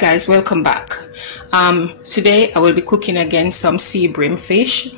guys, welcome back. Today I will be cooking again some sea bream fish,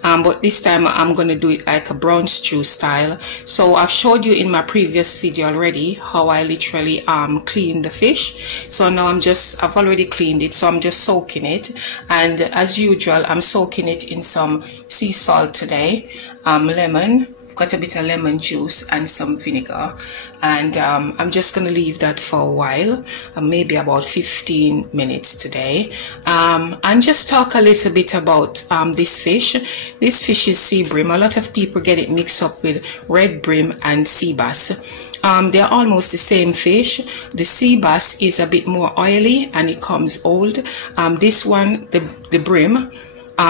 but this time I'm going to do it like a brown stew style. So I've showed you in my previous video already how I literally clean the fish. So now I've already cleaned it, so I'm just soaking it, and as usual I'm soaking it in some sea salt today, lemon, got a bit of lemon juice and some vinegar, and I'm just gonna leave that for a while, maybe about 15 minutes today, and just talk a little bit about this fish. This fish is sea bream. A lot of people get it mixed up with red bream and sea bass. They're almost the same fish. The sea bass is a bit more oily and it comes old. This one, the bream,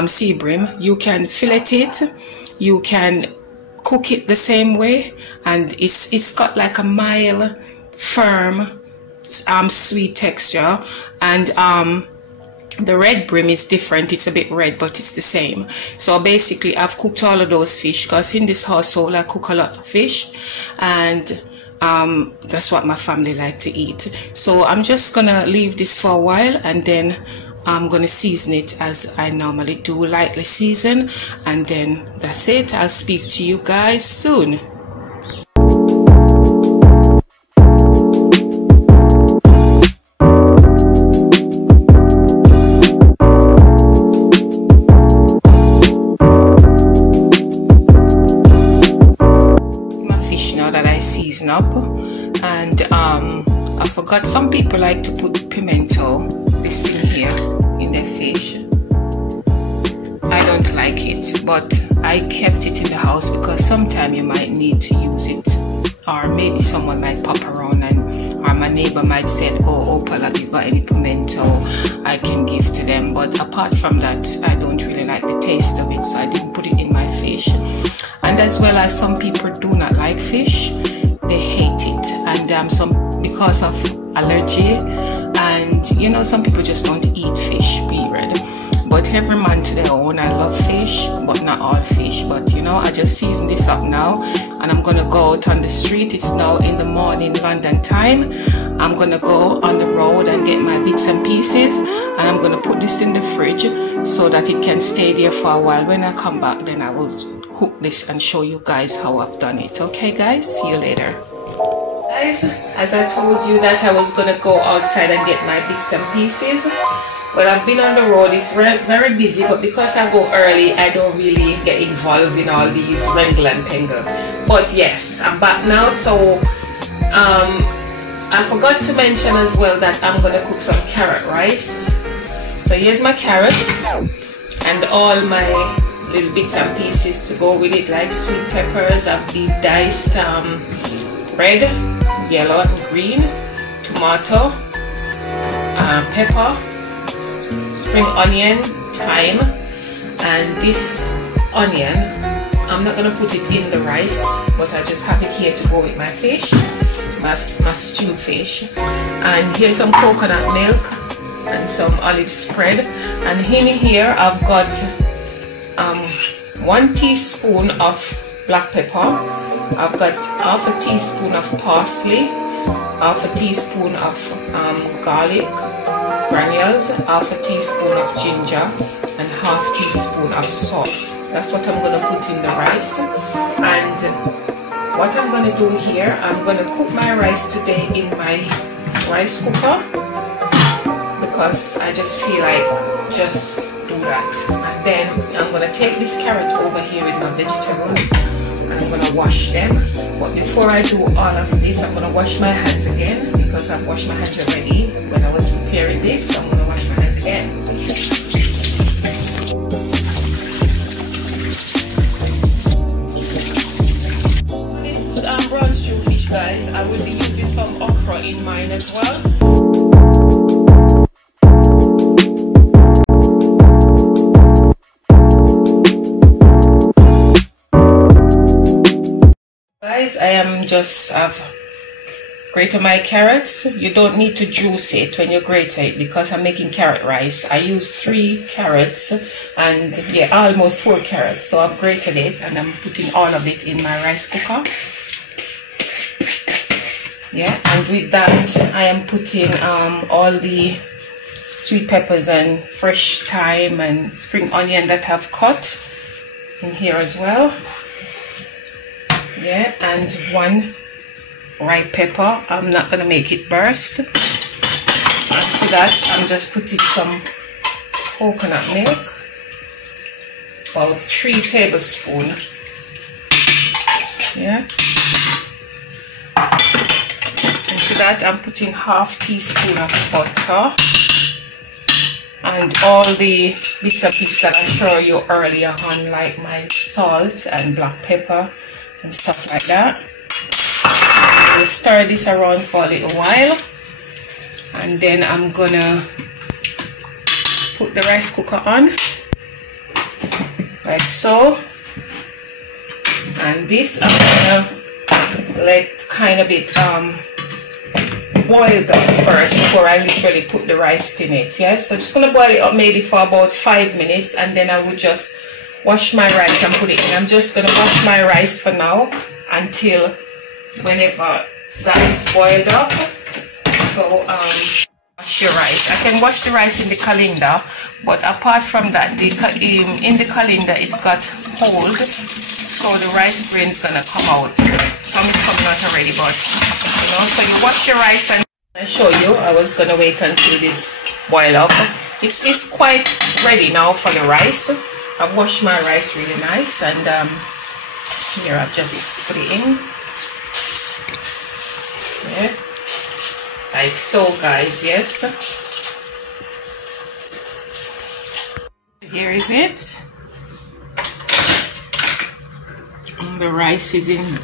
sea bream, you can fillet it, you can cook it the same way, and it's got like a mild, firm, sweet texture. And the red bream is different. It's a bit red, but it's the same. So basically I've cooked all of those fish because in this household I cook a lot of fish, and that's what my family like to eat. So I'm just gonna leave this for a while, and then I'm gonna season it as I normally do, lightly season, and then that's it. I'll speak to you guys soon. My fish now that I season up, and I forgot, some people like to put pimento, this thing here, in their fish. I don't like it, but I kept it in the house because sometime you might need to use it, or maybe someone might pop around, or my neighbor might say, oh Opal, have you got any pimento I can give to them? But apart from that, I don't really like the taste of it, so I didn't put it in my fish. And as well as some people do not like fish, they hate it, and because of allergy, and you know, some people just don't eat fish, period. But every man to their own. I love fish, but not all fish. But you know, I just season this up now, and I'm gonna go out on the street. It's now in the morning London time. I'm gonna go on the road and get my bits and pieces, and I'm gonna put this in the fridge so that it can stay there for a while. When I come back, then I will cook this and show you guys how I've done it. Okay guys, see you later. Guys, as I told you that I was gonna go outside and get my bits and pieces, but I've been on the road. It's very busy, but because I go early, I don't really get involved in all these wrangle and tangle. But yes, I'm back now. So I forgot to mention as well that I'm gonna cook some carrot rice. So here's my carrots and all my little bits and pieces to go with it, like sweet peppers. I've been diced red, yellow and green, tomato, pepper, spring onion, thyme, and this onion, I'm not going to put it in the rice, but I just have it here to go with my fish, my stew fish. And here's some coconut milk and some olive spread. And in here I've got 1 teaspoon of black pepper. I've got half a teaspoon of parsley, half a teaspoon of garlic granules, half a teaspoon of ginger, and half teaspoon of salt. That's what I'm going to put in the rice. And what I'm going to do here, I'm going to cook my rice today in my rice cooker, because I just feel like just do that. And then I'm going to take this carrot over here with my vegetables, and I'm going to wash them. But before I do all of this, I'm going to wash my hands again, because I've washed my hands already when I was preparing this. So I'm going to wash my hands again. This brown stew fish, guys, I will be using some okra in mine as well. I am just grated my carrots. You don't need to juice it when you grate it, because I'm making carrot rice. I used 3 carrots and yeah, almost 4 carrots. So I've grated it and I'm putting all of it in my rice cooker. Yeah, and with that I am putting all the sweet peppers and fresh thyme and spring onion that I've cut in here as well. Yeah, and 1 ripe pepper. I'm not gonna make it burst. And to that, I'm just putting some coconut milk, about 3 tablespoons. Yeah. And to that, I'm putting ½ teaspoon of butter. And all the bits and pieces that I showed you earlier on, like my salt and black pepper and stuff like that. We'll stir this around for a little while, and then I'm gonna put the rice cooker on, like so. And this I'm gonna let kind of it boil down first before I literally put the rice in it. Yeah, so just gonna boil it up maybe for about 5 minutes, and then I will just wash my rice and put it in. I'm just gonna wash my rice for now until whenever that is boiled up. So wash your rice. I can wash the rice in the colander, but apart from that, in the colander it's got hold, so the rice grain is gonna come out. Some is coming out already, but you know, so you wash your rice. And I show you, I was gonna wait until this boil up. It's quite ready now for the rice. I've washed my rice really nice, and here I've just put it in. Yeah, like so, guys. Yes, here is it. And the rice is in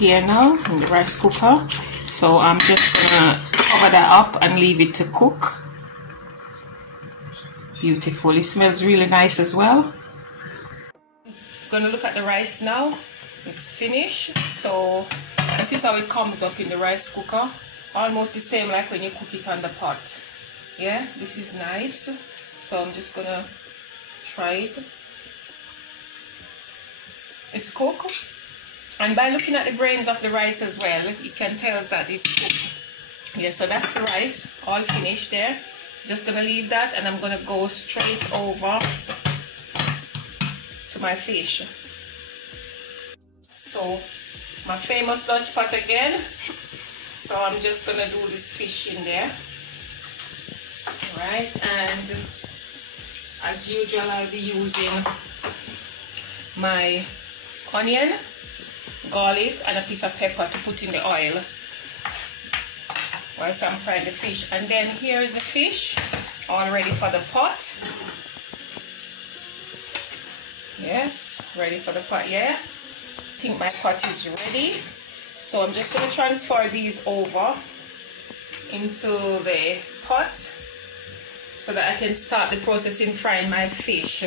here now in the rice cooker, so I'm just gonna cover that up and leave it to cook. Beautiful. It smells really nice as well. Gonna look at the rice now. It's finished. So this is how it comes up in the rice cooker, almost the same like when you cook it on the pot. Yeah, this is nice. So I'm just gonna try it. It's cooked, and by looking at the grains of the rice as well, you can tell that it's cooked. Yeah, so that's the rice all finished there. Just gonna leave that, and I'm gonna go straight over to my fish. So my famous Dutch pot again. So I'm just gonna do this fish in there. Right, and as usual, I'll be using my onion, garlic, and a piece of pepper to put in the oil whilst I'm frying the fish. And then here is the fish all ready for the pot. Yes, ready for the pot. Yeah, I think my pot is ready, so I'm just going to transfer these over into the pot so that I can start the process in frying my fish.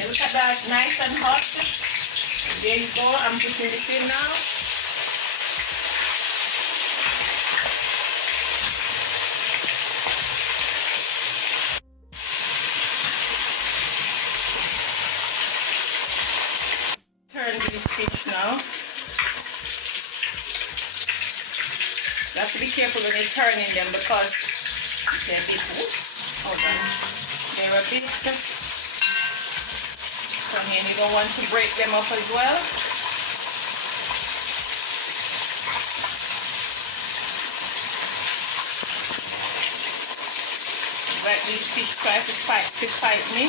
Look at that, nice and hot. There you go, I'm putting this in now. Turn this fish now. You have to be careful when you're turning them because they're a bit, whoops, hold on. They're a bit, and you don't want to break them up as well. Like these fish try to fight me,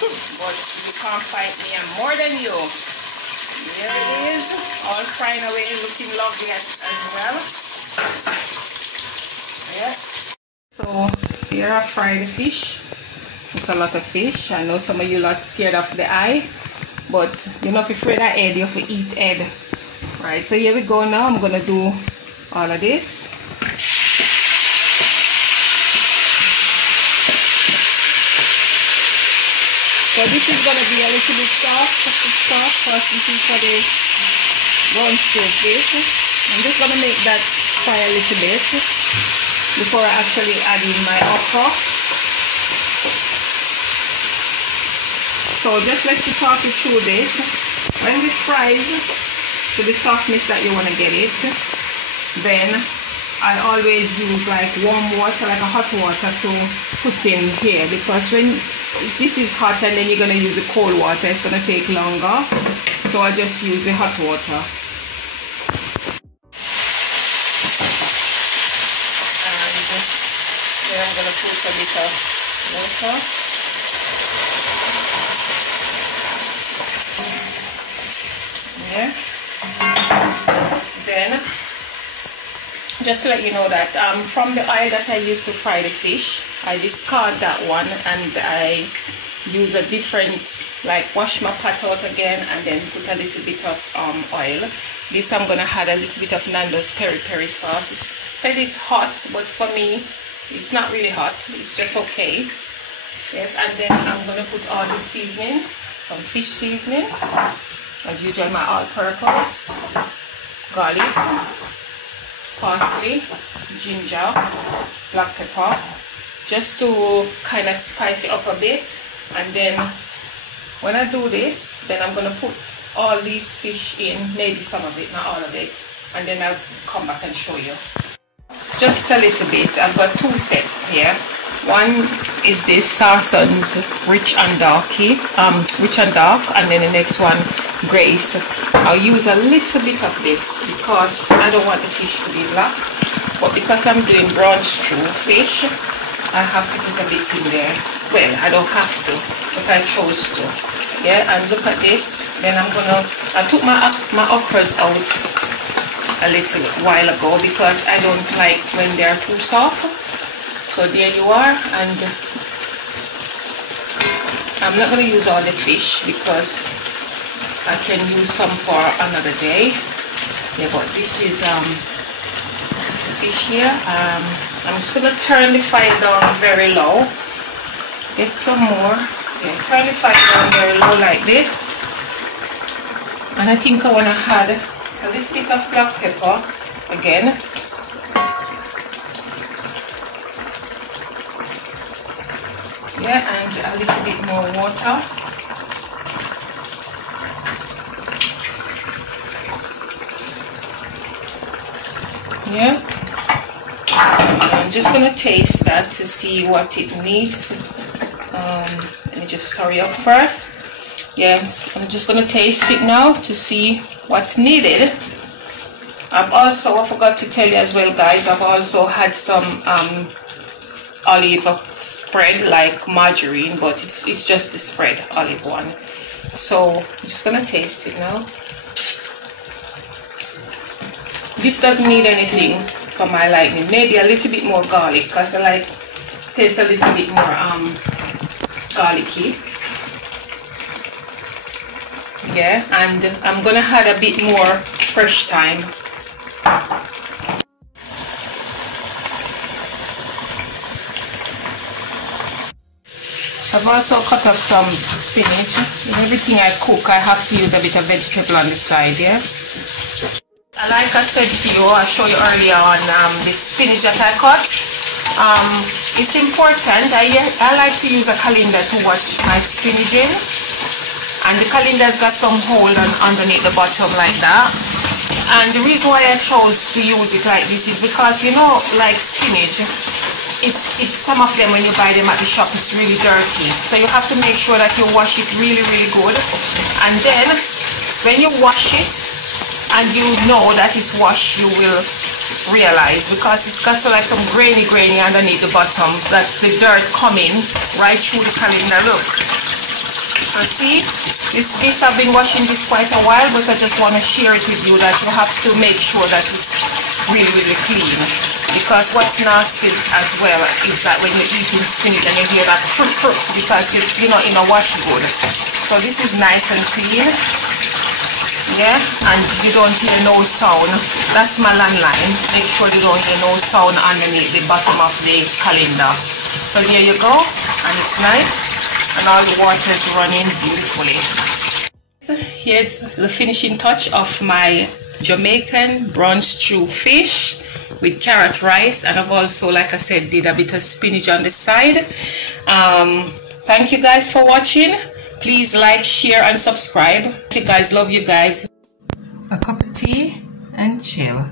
but you can't fight me. I'm more than you. There it is, all frying away, looking lovely as well. Yeah. So here I fry the fish. It's a lot of fish. I know some of you lot scared of the eye, but you're not afraid of head, you have to eat head. Right, so here we go now. I'm gonna do all of this. So this is gonna be a little bit soft, because this is for the brown stew fish. I'm just gonna make that fry a little bit before I actually add in my okra. So just let me talk you through this. When this fries to the softness that you want to get it, then I always use like warm water, like a hot water to put in here, because when this is hot and then you're going to use the cold water, it's going to take longer. So I just use the hot water. And then I'm going to put a bit of water. Yeah. Then just to let you know that from the oil that I used to fry the fish, I discard that one and I use a different, like wash my pot out again and then put a little bit of oil. This I'm gonna add a little bit of Nando's peri-peri sauce. It said it's hot, but for me it's not really hot, it's just okay. Yes, and then I'm gonna put all the seasoning, some fish seasoning, as usual, my all-purpose, garlic, parsley, ginger, black pepper, just to kind of spice it up a bit. And then when I do this, then I'm gonna put all these fish in, maybe some of it, not all of it, and then I'll come back and show you. Just a little bit. I've got two sets here. One is this Sarson's rich and dark, and then the next one Grace. I'll use a little bit of this because I don't want the fish to be black, but because I'm doing brown stew fish, I have to put a bit in there. Well, I don't have to, but I chose to. Yeah, and look at this. Then I took my okras out a little while ago because I don't like when they're too soft. So there you are, and I'm not going to use all the fish because I can use some for another day. Yeah, but this is the fish here. I'm just going to turn the fire down very low. Get some more. Yeah, turn the fire down very low like this. And I think I want to add a little bit of black pepper again. Yeah, and a little bit more water. Yeah, I'm just gonna taste that to see what it needs. Let me just hurry up first. Yes, I'm just gonna taste it now to see what's needed. I forgot to tell you as well, guys, I've also had some olive spread, like margarine, but it's just the spread olive one. So I'm just gonna taste it now. This doesn't need anything for my liking. Maybe a little bit more garlic because I like taste a little bit more garlicky. Yeah, and I'm gonna add a bit more fresh thyme. I've also cut up some spinach. In everything I cook, I have to use a bit of vegetable on the side, yeah? Like I said to you, I showed you earlier on the spinach that I cut. It's important. I like to use a colander to wash my spinach in. And the colander's got some hole underneath the bottom like that. And the reason why I chose to use it like this is because, you know, like spinach, it's some of them when you buy them at the shop, it's really dirty. So you have to make sure that you wash it really, really good. And then when you wash it and you know that it's washed, you will realize, because it's got so like some grainy underneath the bottom, that's the dirt coming right through the colander. Look. So see, this I've been washing this quite a while, but I just want to share it with you that you have to make sure that it's really, really clean. Because what's nasty as well is that when you're eating spinach and you hear that fruit because you're not in a wash good. So this is nice and clean. Yeah, and you don't hear no sound. That's my landline. Make sure you don't hear no sound underneath the bottom of the colander. So there you go, and it's nice, and all the water is running beautifully. So here's the finishing touch of my Jamaican brown stew fish with carrot rice, and I've also, like I said, did a bit of spinach on the side. Thank you guys for watching. Please like, share and subscribe. You guys, love you guys. A cup of tea and chill.